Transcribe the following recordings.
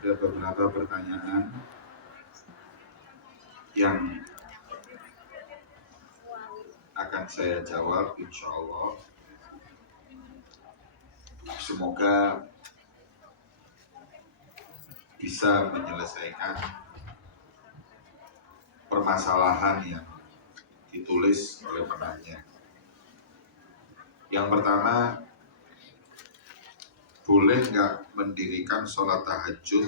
ada beberapa pertanyaan yang akan saya jawab, insya Allah. Semoga bisa menyelesaikan permasalahan yang ditulis oleh penanya. Yang pertama, boleh nggak mendirikan sholat tahajud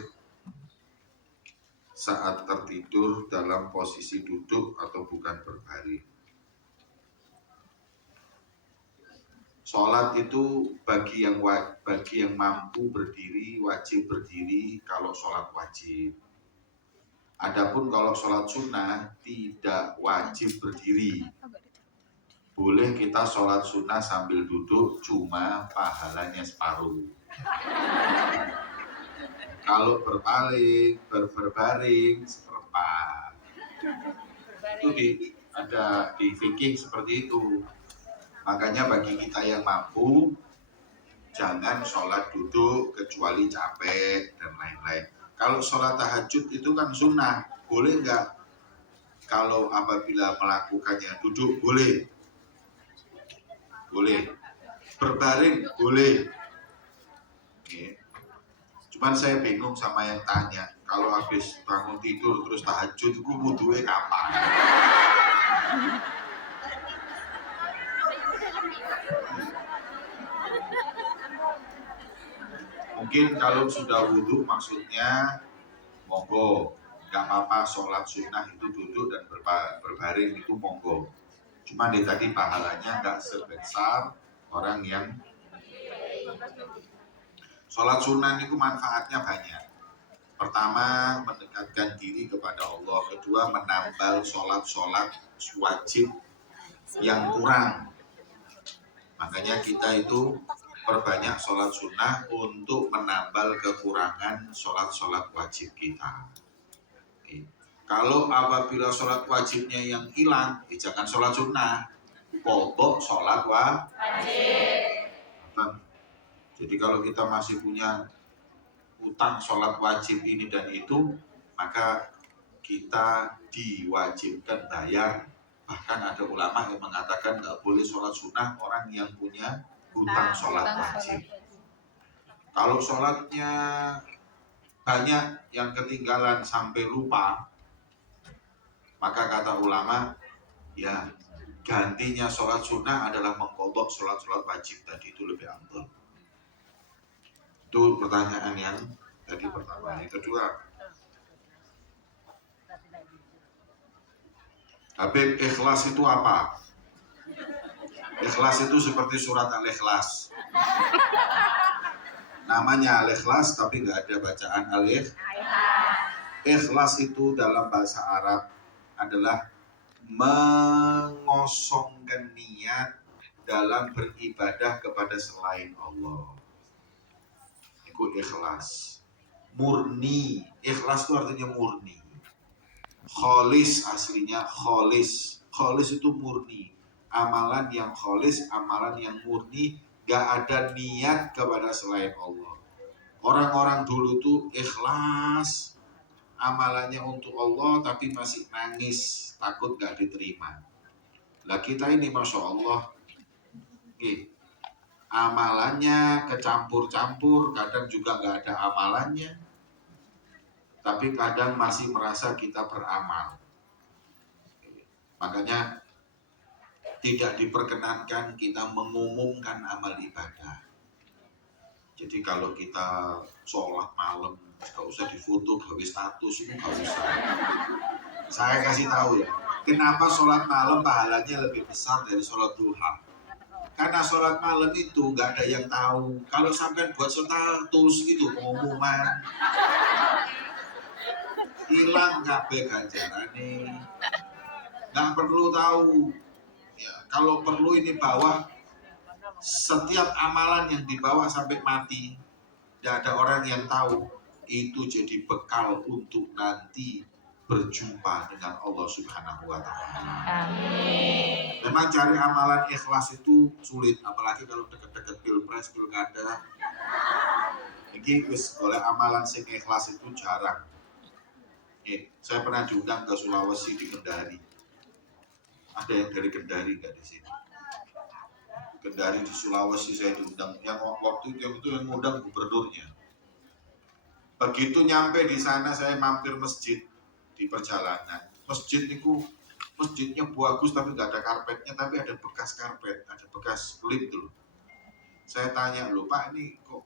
saat tertidur dalam posisi duduk atau bukan berbaring? Sholat itu bagi yang mampu berdiri, wajib berdiri kalau sholat wajib. Adapun kalau sholat sunnah tidak wajib berdiri. Boleh kita sholat sunnah sambil duduk, cuma pahalanya separuh. Kalau berbaring seperempat. Itu ada di fikih seperti itu. Makanya bagi kita yang mampu, jangan sholat duduk kecuali capek dan lain-lain. Kalau sholat tahajud itu kan sunnah, boleh nggak? Kalau apabila melakukannya duduk, boleh. Boleh. Berbaring, boleh. Oke. Cuman saya bingung sama yang tanya, kalau habis bangun tidur terus tahajud, itu wudunya kapan? Mungkin kalau sudah wudhu maksudnya monggo, nggak apa-apa sholat sunnah itu duduk dan berbaring itu monggo. Cuma tadi pahalanya nggak sebesar orang yang sholat sunnah itu manfaatnya banyak. Pertama, mendekatkan diri kepada Allah. Kedua, menambal sholat-sholat wajib yang kurang. Makanya kita itu perbanyak sholat sunnah untuk menambal kekurangan sholat-sholat wajib kita. Oke. Kalau apabila sholat wajibnya yang hilang, jangan sholat sunnah, pokok sholat wajib. Jadi kalau kita masih punya utang sholat wajib ini dan itu, maka kita diwajibkan bayar. Bahkan ada ulama yang mengatakan nggak boleh sholat sunnah orang yang punya hutang sholat wajib. Kalau sholatnya banyak yang ketinggalan sampai lupa, maka kata ulama, ya gantinya sholat sunnah adalah mengqadha sholat-sholat wajib tadi, itu lebih afdal. Itu pertanyaan yang tadi pertama. Yang kedua, Habib, ikhlas itu apa? Ikhlas itu seperti surat Al-Ikhlas. Namanya Al-Ikhlas tapi nggak ada bacaan alif. Ikhlas itu dalam bahasa Arab adalah mengosongkan niat dalam beribadah kepada selain Allah. Itu ikhlas. Murni. Ikhlas itu artinya murni. Kholis aslinya kholis. Kholis itu murni. Amalan yang kholis, amalan yang murni, gak ada niat kepada selain Allah. Orang-orang dulu tuh ikhlas, amalannya untuk Allah tapi masih nangis, takut gak diterima. Lah kita ini Masya Allah, amalannya kecampur-campur, kadang juga gak ada amalannya, tapi kadang masih merasa kita beramal. Makanya tidak diperkenankan kita mengumumkan amal ibadah. Jadi kalau kita sholat malam, gak usah difoto, gak usah status, itu gak usah. Saya kasih tahu ya, kenapa sholat malam pahalanya lebih besar dari sholat duha. Karena sholat malam itu gak ada yang tahu. Kalau sampai buat status gitu, pengumuman, hilang kabeh ganjarane. Gak perlu tahu. Ya, kalau perlu ini bawa setiap amalan yang dibawa sampai mati, tidak ada orang yang tahu. Itu jadi bekal untuk nanti berjumpa dengan Allah Subhanahu wa Ta'ala. Amin. Memang cari amalan ikhlas itu sulit, apalagi kalau dekat-dekat pilpres, pilkada. iki wis oleh amalan sing ikhlas itu jarang. Saya pernah diundang ke Sulawesi di Kendari. Ada yang dari Kendari nggak di sini? Kendari di Sulawesi saya diundang. Yang waktu itu yang ngundang gubernurnya. Begitu nyampe di sana saya mampir masjid di perjalanan. Masjid itu masjidnya bagus tapi nggak ada karpetnya, tapi ada bekas karpet, ada bekas lip tuh. Saya tanya, loh Pak, ini kok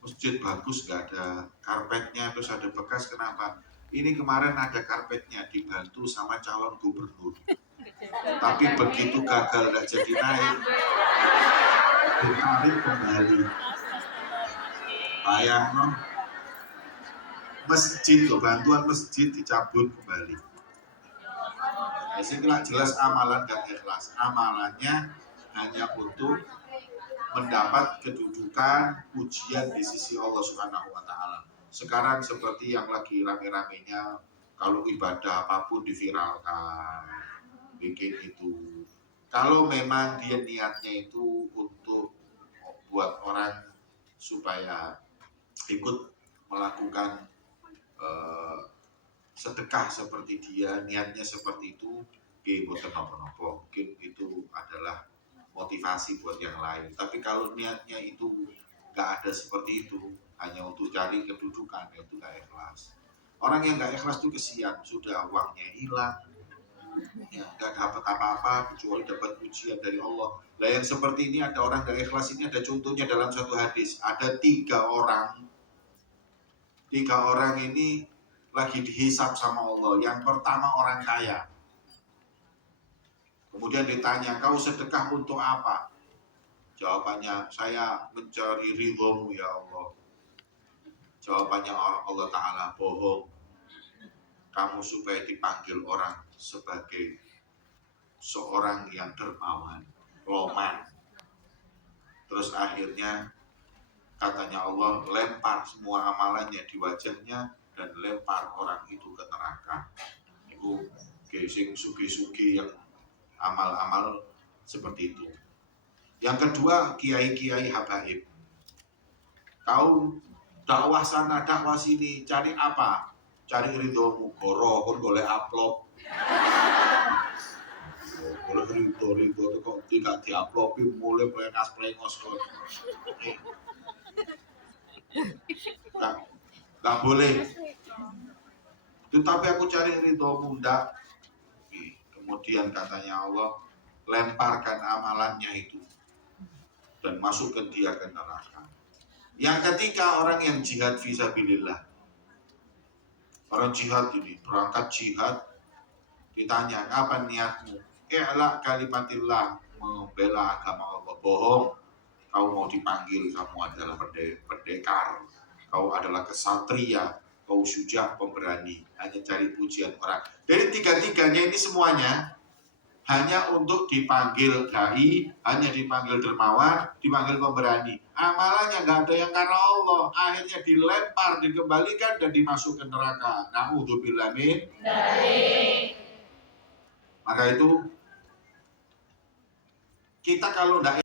masjid bagus nggak ada karpetnya, terus ada bekas, kenapa? Ini kemarin ada karpetnya, dibantu sama calon gubernur. Tapi begitu gagal nggak jadi naik, ditarik kembali. Bayang no? Masjid loh, bantuan masjid dicabut kembali. Sehingga jelas amalan dan ikhlas. Amalannya hanya untuk mendapat kedudukan pujian di sisi Allah Subhanahu wa taala. Sekarang seperti yang lagi rame-ramenya, kalau ibadah apapun diviralkan, bikin itu. Kalau memang dia niatnya itu untuk buat orang supaya ikut melakukan sedekah seperti dia, niatnya seperti itu, boten napa-napa, mungkin itu adalah motivasi buat yang lain. Tapi kalau niatnya itu nggak ada seperti itu, hanya untuk cari kedudukan, itu nggak ikhlas. Orang yang nggak ikhlas itu kesian, sudah uangnya hilang, ya nggak dapat apa-apa kecuali dapat pujian dari Allah. Nah yang seperti ini ada orang nggak ikhlas ini, ada contohnya dalam suatu hadis. Ada tiga orang ini lagi dihisap sama Allah. Yang pertama orang kaya. Kemudian ditanya, kau sedekah untuk apa? Jawabannya, saya mencari ridhomu ya Allah. Jawabannya Allah Ta'ala, bohong. Kamu supaya dipanggil orang sebagai seorang yang dermawan, loman. Terus akhirnya katanya Allah, lempar semua amalannya di wajahnya dan lempar orang itu ke neraka. Itu sing sugi-sugi yang amal-amal seperti itu. Yang kedua, kiai-kiai habaib. Kau dakwah sana, dakwah sini, cari apa? Cari ridhomu, goro, kon golek upload. Golek ridho itu kok tidak diupload, mulai plengos kok. Gak boleh. Tetapi aku cari ridhomu, ndak. Kemudian katanya Allah, lemparkan amalannya itu dan masukkan dia ke neraka. Yang ketiga, orang yang jihad fisabilillah. Orang jihad ini, berangkat jihad, ditanya, apa niatmu? I'la kalimatillah, membela agama Allah. Bohong, kau mau dipanggil, kamu adalah pendekar, kau adalah kesatria, kau syuja, pemberani, hanya cari pujian orang. Dari tiga-tiganya ini semuanya hanya untuk dipanggil dai, hanya dipanggil dermawan, dipanggil pemberani. Amalannya nggak ada yang karena Allah, akhirnya dilempar, dikembalikan dan dimasukkan neraka. Na'udzubillah min dzalik. Maka itu kita kalau nggak